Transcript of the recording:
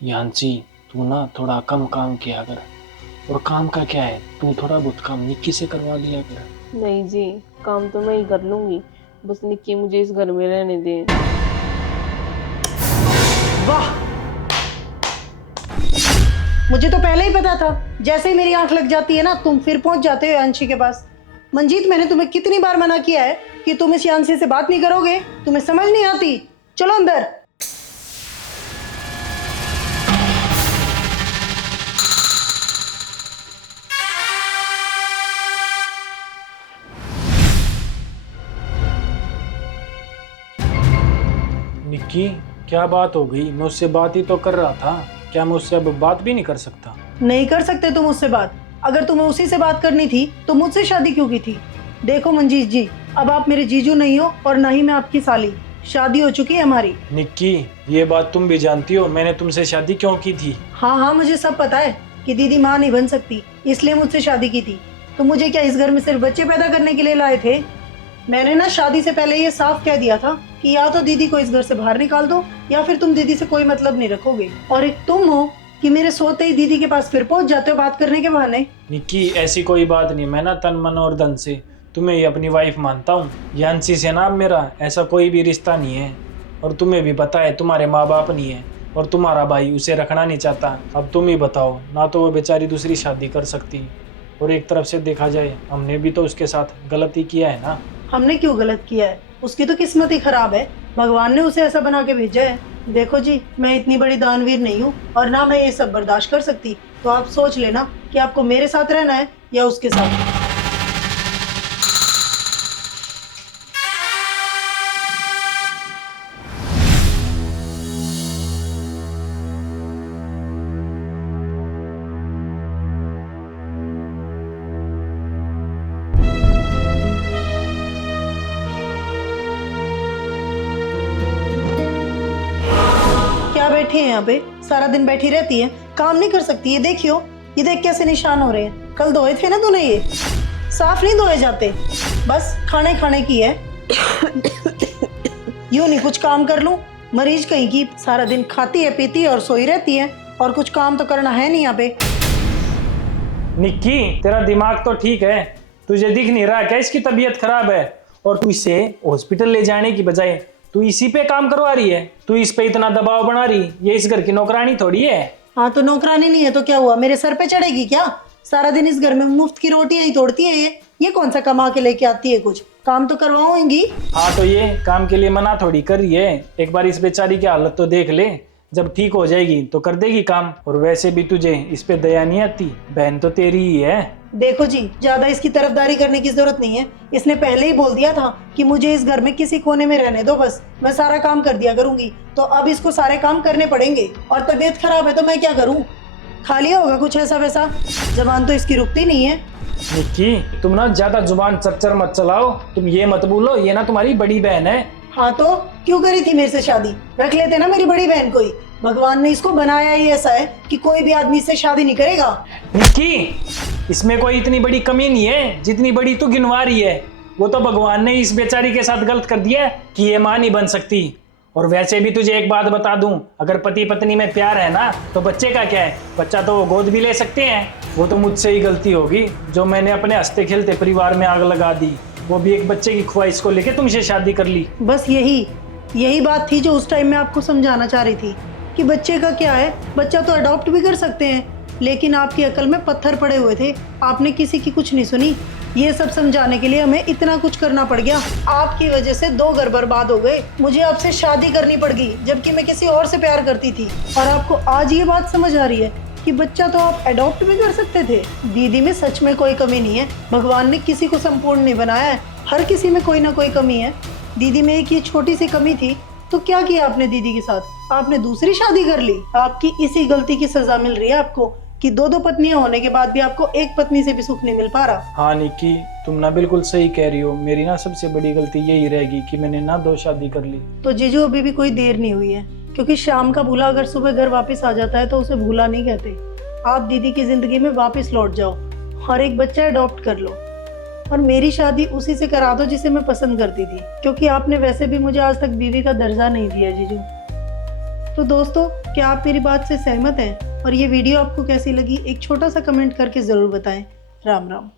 यांची, तू ना थोड़ा कम काम किया कर। और काम का क्या है, तू थोड़ा बहुत काम निक्की से करवा लिया कर। नहीं जी, काम तो मैं ही कर लूंगी, बस निक्की मुझे इस घर में रहने दें। वाह, मुझे तो पहले ही पता था। जैसे ही मेरी आंख लग जाती है ना, तुम फिर पहुंच जाते हो यांशी के पास। मंजीत, मैंने तुम्हें कितनी बार मना किया है कि तुम इस यांशी से बात नहीं करोगे, तुम्हें समझ नहीं आती। चलो अंदर। निक्की, क्या बात हो गई? मैं उससे बात ही तो कर रहा था। क्या मैं उससे अब बात भी नहीं कर सकता? नहीं कर सकते तुम उससे बात। अगर तुम्हें उसी से बात करनी थी तो मुझसे शादी क्यों की थी? देखो मंजीत जी, अब आप मेरे जीजू नहीं हो और ना ही मैं आपकी साली। शादी हो चुकी है हमारी। निक्की, ये बात तुम भी जानती हो मैंने तुमसे शादी क्यों की थी। हाँ हाँ, मुझे सब पता है कि दीदी माँ नहीं बन सकती, इसलिए मुझसे शादी की थी। तो मुझे क्या इस घर में सिर्फ बच्चे पैदा करने के लिए लाए थे? मैंने ना शादी से पहले ये साफ कह दिया था कि या तो दीदी को इस घर से बाहर निकाल दो या फिर तुम दीदी से कोई मतलब नहीं रखोगे। और एक तुम हो कि मेरे सोते ही दीदी के पास फिर पहुंच जाते हो बात करने के बहाने। निक्की, ऐसी कोई बात नहीं। मैं ना तन मन और धन से तुम्हें ही अपनी वाइफ मानता हूँ। यांशी से ना मेरा ऐसा कोई भी रिश्ता नहीं है। और तुम्हें भी पता है तुम्हारे माँ बाप नहीं है और तुम्हारा भाई उसे रखना नहीं चाहता। अब तुम ही बताओ, ना तो वो बेचारी दूसरी शादी कर सकती, और एक तरफ से देखा जाए हमने भी तो उसके साथ गलती किया है ना। हमने क्यों गलत किया है? उसकी तो किस्मत ही खराब है, भगवान ने उसे ऐसा बना के भेजा है। देखो जी, मैं इतनी बड़ी दानवीर नहीं हूँ और ना मैं ये सब बर्दाश्त कर सकती। तो आप सोच लेना कि आपको मेरे साथ रहना है या उसके साथ। क्या बैठी है यहाँ पे? सारा दिन बैठी रहती है, काम नहीं कर सकती? ये देखियो, ये देख कैसे निशान हो रहे हैं। कल धोए थे ना तूने? ये साफ नहीं धोए जाते, बस खाने खाने की है। यूं नहीं कुछ काम कर लूं? मरीज कहीं की, सारा दिन खाती है पीती है और सोई रहती है, और कुछ काम तो करना है नहीं यहाँ पे। निक्की, तेरा दिमाग तो ठीक है, तुझे दिख नहीं रहा क्या इसकी तबीयत खराब है? और तू इसे हॉस्पिटल ले जाने की बजाय तू इसी पे काम करवा रही है। तू इस पे इतना दबाव बना रही, ये इस घर की नौकरानी थोड़ी है। हाँ तो नौकरानी नहीं है तो क्या हुआ? मेरे सर पे चढ़ेगी क्या? सारा दिन इस घर में मुफ्त की रोटियां ही तोड़ती है ये कौन सा कमा के लेके आती है? कुछ काम तो करवाऊंगी। हाँ तो ये काम के लिए मना थोड़ी कर रही है। एक बार इस बेचारी की हालत तो देख ले, जब ठीक हो जाएगी तो कर देगी काम। और वैसे भी तुझे इस पे दया नहीं आती, बहन तो तेरी ही है। देखो जी, ज्यादा इसकी तरफदारी करने की जरूरत नहीं है। इसने पहले ही बोल दिया था कि मुझे इस घर में किसी कोने में रहने दो, बस मैं सारा काम कर दिया करूंगी। तो अब इसको सारे काम करने पड़ेंगे। और तबीयत खराब है तो मैं क्या करूं? खा लिया होगा कुछ ऐसा वैसा। जबान तो इसकी रुकती नहीं है। निक्की, तुम ना ज्यादा जुबान चरचर मत चलाओ। तुम ये मत भूलो, ये ना तुम्हारी बड़ी बहन है। हाँ तो क्यों करी थी मेरे से शादी? रख लेते ना मेरी बड़ी बहन को ही। भगवान ने इसको बनाया ही ऐसा है कि कोई भी आदमी इससे शादी नहीं करेगा। निक्की, इसमें कोई इतनी बड़ी कमी नहीं है जितनी बड़ी तू गिनवा रही है। वो तो भगवान ने इस बेचारी के साथ गलत कर दिया है कि ये मां नहीं बन सकती। और वैसे भी तुझे एक बात बता दूं, अगर पति पत्नी में प्यार है ना तो बच्चे का क्या है, बच्चा तो वो गोद भी ले सकते हैं। वो तो मुझसे ही गलती होगी जो मैंने अपने हंसते खेलते परिवार में आग लगा दी, वो भी एक बच्चे की ख्वाहिश को लेके तुमसे शादी कर ली। बस यही बात थी जो उस टाइम में आपको समझाना चाह रही थी कि बच्चे का क्या है, बच्चा तो अडॉप्ट भी कर सकते हैं। लेकिन आपकी अकल में पत्थर पड़े हुए थे, आपने किसी की कुछ नहीं सुनी। ये सब समझाने के लिए हमें इतना कुछ करना पड़ गया। आपकी वजह से 2 घर बर्बाद हो गए। मुझे आपसे शादी करनी पड़ गई जबकि मैं किसी और से प्यार करती थी। और आपको आज ये बात समझ आ रही है कि बच्चा तो आप अडॉप्ट भी कर सकते थे। दीदी में सच में कोई कमी नहीं है। भगवान ने किसी को संपूर्ण नहीं बनाया है, हर किसी में कोई ना कोई कमी है। दीदी में एक ये छोटी सी कमी थी तो क्या किया आपने दीदी के साथ? आपने दूसरी शादी कर ली। आपकी इसी गलती की सजा मिल रही है आपको कि 2 पत्नियां होने के बाद भी आपको एक पत्नी से भी सुख नहीं मिल पा रहा। हाँ निक्की, तुम ना बिल्कुल सही कह रही हो। मेरी ना सबसे बड़ी गलती यही रहेगी कि मैंने ना 2 शादी कर ली। तो जीजू, अभी भी कोई देर नहीं हुई है, क्योंकि शाम का भूला अगर सुबह घर वापस आ जाता है तो उसे भूला नहीं कहते। आप दीदी की जिंदगी में वापस लौट जाओ और एक बच्चा अडॉप्ट कर लो। और मेरी शादी उसी से करा दो जिसे मैं पसंद करती थी, क्योंकि आपने वैसे भी मुझे आज तक बीवी का दर्जा नहीं दिया जीजू। तो दोस्तों, क्या आप मेरी बात से सहमत हैं? और ये वीडियो आपको कैसी लगी, एक छोटा सा कमेंट करके ज़रूर बताएं। राम राम।